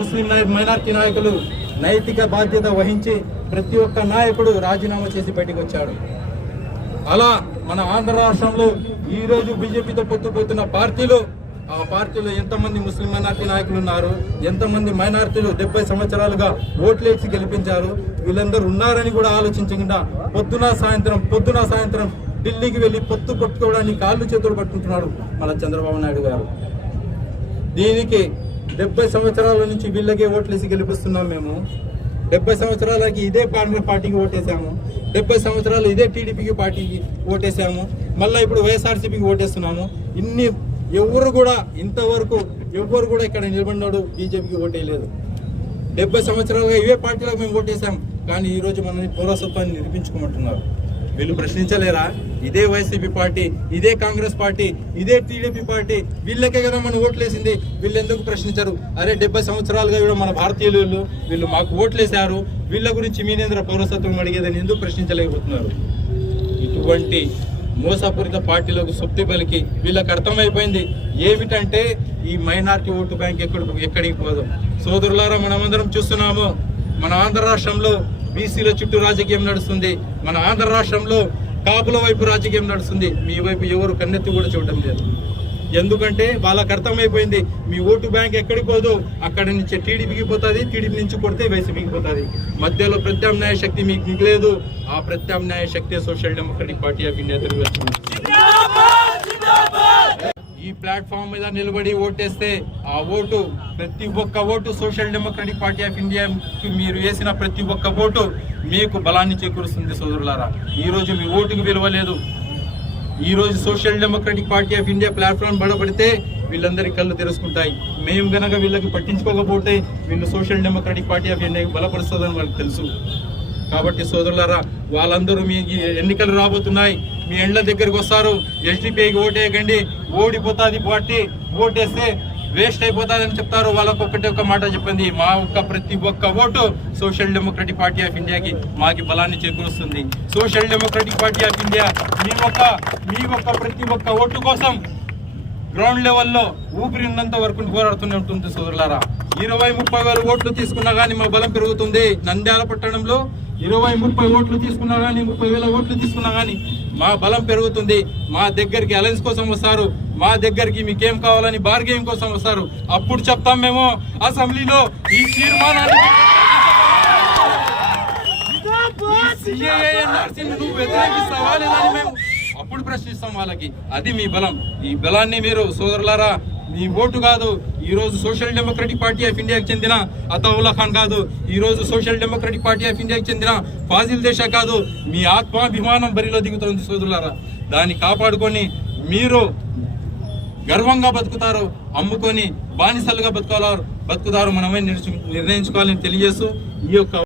ముస్లిం minority నాయకులు నైతిక బాధ్యత వహించి ప్రతి ఒక్క నాయకుడు రాజీనామా చేసి బయటకు వచ్చాడు. అలా మన ఆంధ్ర రాష్ట్రంలో ఈ రోజు బీజేపీతో పొత్తుపోతున్న పార్టీలు, ఆ పార్టీలో ఎంతమంది ముస్లిం మైనార్టీ నాయకులు ఉన్నారు, ఎంతమంది మైనార్టీలు 70 సంవత్సరాలుగా ఓట్లేసి గెలిపించారు, వీళ్ళందరూ ఉన్నారని కూడా ఆలోచించకుండా పొద్దున సాయంత్రం ఢిల్లీకి వెళ్లి పొత్తు కొట్టుకోవడానికి కాళ్ళు చేతులు పట్టుకుంటున్నాడు మన చంద్రబాబు నాయుడు గారు. దీనికి 70 సంవత్సరాల నుంచి వీళ్ళకే ఓట్లేసి గెలిపిస్తున్నాం. మేము 70 సంవత్సరాలకి ఇదే కాంగ్రెస్ పార్టీకి ఓటేసాము, 70 సంవత్సరాలు ఇదే టీడీపీకి పార్టీకి ఓటేసాము, మళ్ళీ ఇప్పుడు వైఎస్ఆర్సీపీకి ఓటేస్తున్నాము. ఇంతవరకు ఎవరు కూడా ఇక్కడ నిలబడినాడు బీజేపీకి ఓటేయలేదు. 70 సంవత్సరాలుగా ఇవే పార్టీలకు మేము ఓటేసాం, కానీ ఈ రోజు మనల్ని పౌరసత్వాన్ని నిరూపించుకోమంటున్నారు. వీళ్ళు ప్రశ్నించలేరా? ఇదే వైసీపీ పార్టీ, ఇదే కాంగ్రెస్ పార్టీ, ఇదే టీడీపీ పార్టీ, వీళ్ళకే కదా మనం ఓట్లేసింది. వీళ్ళు ఎందుకు ప్రశ్నించరు? అరే 70 సంవత్సరాలుగా కూడా మన భారతీయులు వీళ్ళు మాకు ఓట్లేశారు, వీళ్ళ గురించి మీనేంద్ర పౌరసత్వం అడిగేదని ఎందుకు ప్రశ్నించలేకపోతున్నారు? ఇటువంటి మోసపూరిత పార్టీలకు సుప్తి పలికి వీళ్ళకి అర్థమైపోయింది ఏమిటంటే ఈ మైనార్టీ ఓటు బ్యాంక్ ఎక్కడికి పోదు. సోదరులారా, మనమందరం చూస్తున్నాము, మన ఆంధ్ర రాష్ట్రంలో బీసీల చుట్టూ రాజకీయం నడుస్తుంది, మన ఆంధ్ర రాష్ట్రంలో కాపుల వైపు రాజకీయం నడుస్తుంది. మీ వైపు ఎవరు కన్నెత్తి కూడా చూడటం లేదు. ఎందుకంటే వాళ్ళకి అర్థమైపోయింది మీ ఓటు బ్యాంక్ ఎక్కడికి పోదు, అక్కడి నుంచి టీడీపీకి పోతుంది, టీడీపీ నుంచి కొడితే వైసీపీకి పోతుంది. మధ్యలో ప్రత్యామ్నాయ శక్తి మీకు మిగలేదు. ఆ ప్రత్యామ్నాయ శక్తి social democratic party of India Telugu. ఈ ప్లాట్ఫామ్ మీద నిలబడి ఓటేస్తే ఆ ఓటు, ప్రతి ఒక్క ఓటు సోషల్ డెమోక్రటిక్ పార్టీ ఆఫ్ ఇండియాకి మీరు వేసిన ప్రతి ఒక్క ఓటు మీకు బలాన్ని చేకూరుస్తుంది. సోదరులారా, ఈ రోజు మీ ఓటుకు విలువ లేదు. ఈ రోజు social democratic party of India platform బలపడితే వీళ్ళందరి కళ్ళు తెరుచుకుంటాయి. మేము గనక వీళ్ళకి పట్టించుకోకపోతే వీళ్ళు సోషల్ డెమోక్రటిక్ పార్టీ ఆఫ్ ఇండియాకి బలపరుస్తుందని వాళ్ళకి తెలుసు. కాబట్టి సోదరులారా, వాళ్ళందరూ మీ ఎన్నికలు రాబోతున్నాయి, మీ ఎండ్ల దగ్గరికి వస్తారు. ఎస్డిపిఐకి ఓటేయకండి, ఓడిపోతుంది పార్టీ, ఓటేస్తే వేస్ట్ అయిపోతుందని చెప్తారు. వాళ్ళకు ఒక్క మాట చెప్పండి, మా ప్రతి ఒక్క ఓటు సోషల్ డెమోక్రటిక్ పార్టీ ఆఫ్ ఇండియాకి మాకి బలాన్ని చేకూరుస్తుంది. Social democratic party of India మీ ఒక్క ప్రతి ఒక్క ఓటు కోసం గ్రౌండ్ లెవెల్లో ఊపిరి ఉన్నంత వరకు పోరాడుతూనే ఉంటుంది. సోదరులారా, 20-30 వేల ఓట్లు తీసుకున్నా కానీ మా బలం పెరుగుతుంది. నంద్యాల పట్టణంలో 20-30 ఓట్లు తీసుకున్నా కానీ, 30 వేల ఓట్లు తీసుకున్నా కానీ మా బలం పెరుగుతుంది. మా దగ్గరికి అలయన్స్ కోసం వస్తారు, మా దగ్గరికి మీకేం కావాలని బార్గెయిన్ కోసం వస్తారు. అప్పుడు చెప్తాం మేము అసెంబ్లీలో ఈ తీర్మానాన్ని నువ్వు వ్యతిరేకిస్తావా లేదని మేము అప్పుడు ప్రశ్నిస్తాం వాళ్ళకి. అది మీ బలం. ఈ బలాన్ని మీరు సోదరులారా, మీ ఓటు కాదు, ఈ రోజు సోషల్ డెమోక్రటిక్ పార్టీ ఆఫ్ ఇండియాకి చెందిన అతావుల్లా ఖాన్ కాదు, ఈ రోజు సోషల్ డెమోక్రటిక్ పార్టీ ఆఫ్ ఇండియాకి చెందిన ఫాజిల్ దేశా కాదు, మీ ఆత్మాభిమానం బరిలో దిగుతుంది. సోదరులారా, దాన్ని కాపాడుకొని మీరు గర్వంగా బతుకుతారు, అమ్ముకొని బానిసలుగా బతుకుతారు మనమే నిర్ణయించుకోవాలని తెలియజేస్తూ ఈ యొక్క